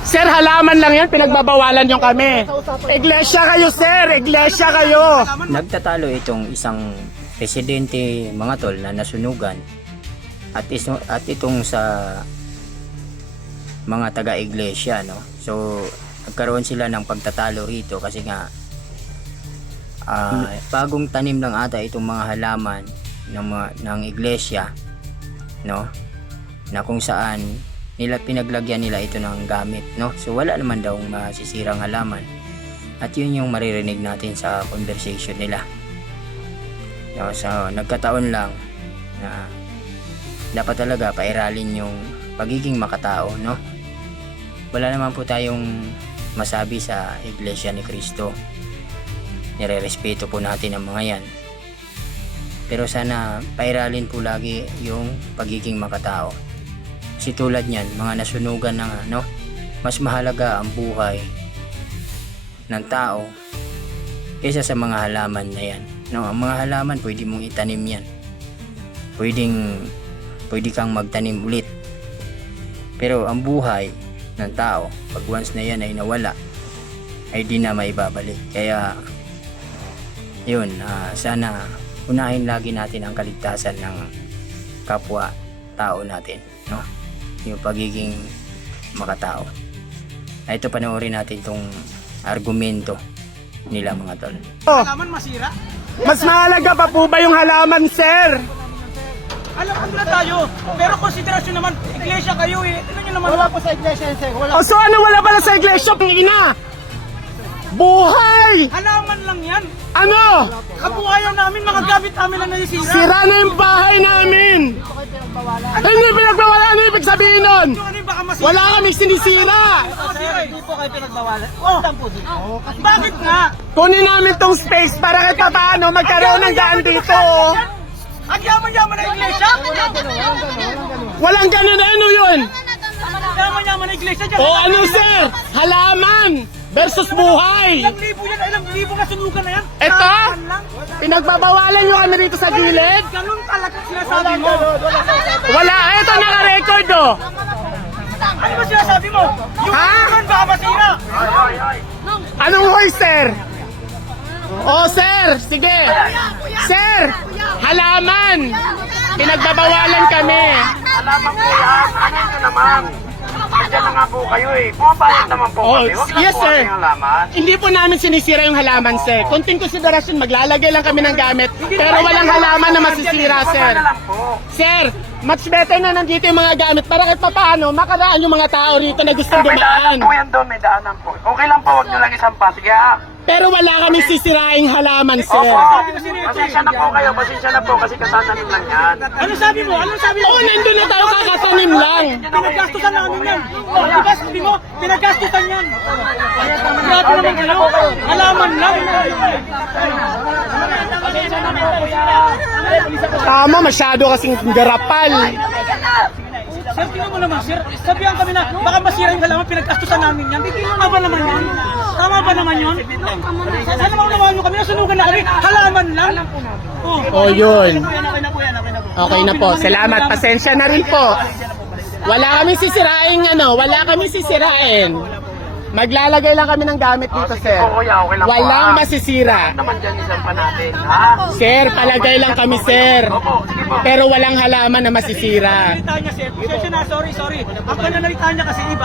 Sir, halaman lang yan, pinagbabawalan yung kami. Iglesia kayo, sir, iglesia kayo. Nagtatalo itong isang presidente mga tol na nasunugan at itong sa mga taga-iglesia, no? So nagkaroon sila ng pagtatalo rito kasi nga bagong tanim lang ata itong mga halaman ng iglesia, no? Na kung saan pinaglagyan nila ito ng gamit, no? So wala naman daw masisirang halaman. At yun yung maririnig natin sa conversation nila. No, so nagkataon lang na dapat talaga pairalin yung pagiging makatao, no? Wala naman po tayong masabi sa Iglesia ni Cristo. Nirerespeto po natin ang mga yan. Pero sana pairalin po lagi yung pagiging makatao. Kasi tulad niyan, mga nasunugan na nga, no? Mas mahalaga ang buhay ng tao kaysa sa mga halaman na yan. No, ang mga halaman pwede mong itanim yan. Pwede kang magtanim ulit. Pero ang buhay ng tao, pag once na yan ay nawala, ay di na maibabalik. Kaya yun, sana unahin lagi natin ang kaligtasan ng kapwa tao natin, no? Yung pagiging makatao. Ito, panoorin natin tong argumento nila mga tol. Halaman masira? Mas mahalaga pa po ba yung halaman, sir? Alam ko na tayo, pero konsiderasyon naman, iglesia kayo eh. Tignan nyo naman. Wala po sa iglesia yun, sir. Wala. O so ano, wala pala sa iglesia, ina? Buhay! Halaman lang yan. Ano? Kabuhayan namin, mga gamit namin ang nasisira. Sira na yung bahay namin! Hindi pinagbawalan, ano ibig sabihin nun? Ano yung baka masira? Wala kami sinisira! Hindi po kayo pinagbawalan. Oh, bakit nga? Kunin namin tong space para kahit paano magkaroon ng daan dito. Ang yaman-yaman na iglesia? Walang ganun, ano yun? Yaman-yaman na iglesia dyan. O ano, sir? Halaman versus buhay. Ilang libo yan, ilang libo na sunugan na yan. Ito? Halaman lang. Pinagbabawalan nyo kami rito sa gilid? Ganun talaga sinasabi mo. Wala, eto naka-record, oh. Ano ba sinasabi mo? Yung Ha? halaman baka masira. Anong hoy, sir? Oh, sir, sige. Sir, halaman. Pinagbabawalan kami. Halaman po yan. Ano nyo naman? Diyan na nga po kayo eh. Pumapayag naman po Oh, kami. Huwag na yes, po sir. kami halaman. Hindi po namin sinisira yung halaman, sir. Kunting konsiderasyon, maglalagay lang kami ng gamit, pero walang halaman na masisira, sir. Wala na lang po. Sir, much better na nandito yung mga gamit para kahit papaano makaraan yung mga tao rito na gusto May daanan dumaan. po yan doon. May daanan po. Okay lang po. Huwag nyo lang isampa. Sige ha. Pero wala kami sisiraing halaman, sir. Opo. Pasensya na po kayo. Pasensya na po. Kasi kasananim lang yan. Ano sabi mo? Ano sabi mo? Oo, nandun na tayo, kakatanim lang. Pinaggastusan namin yan. Oh, diba sabi mo? Pinaggastusan yan. Grabe naman kayo. Halaman lang. Tama, masyado kasing garapal. Sir, tingnan mo naman, sir. Sabihan kami na baka masira yung halaman, pinagkastusan namin yan. Tama ba naman yun? Tama ba naman yun? Sana mga naman nyo kami, nasunugan na kami. Halaman lang. Oh, yun. Okay na po yan, okay na po. Okay na po, salamat. Pasensya na rin po. Wala kami sisirain, wala kami sisirain. Maglalagay lang kami ng gamit dito, sir. Po kuya. Okay lang po. Walang ha? masisira. Naman dyan isampa natin. Ha? Sir, palagay lang kami, sir. Opo. Sige po. Pero walang halaman na masisira. Ang pananalita niya, sir. Pasensya na, sorry. Ang pananalita niya kasi iba.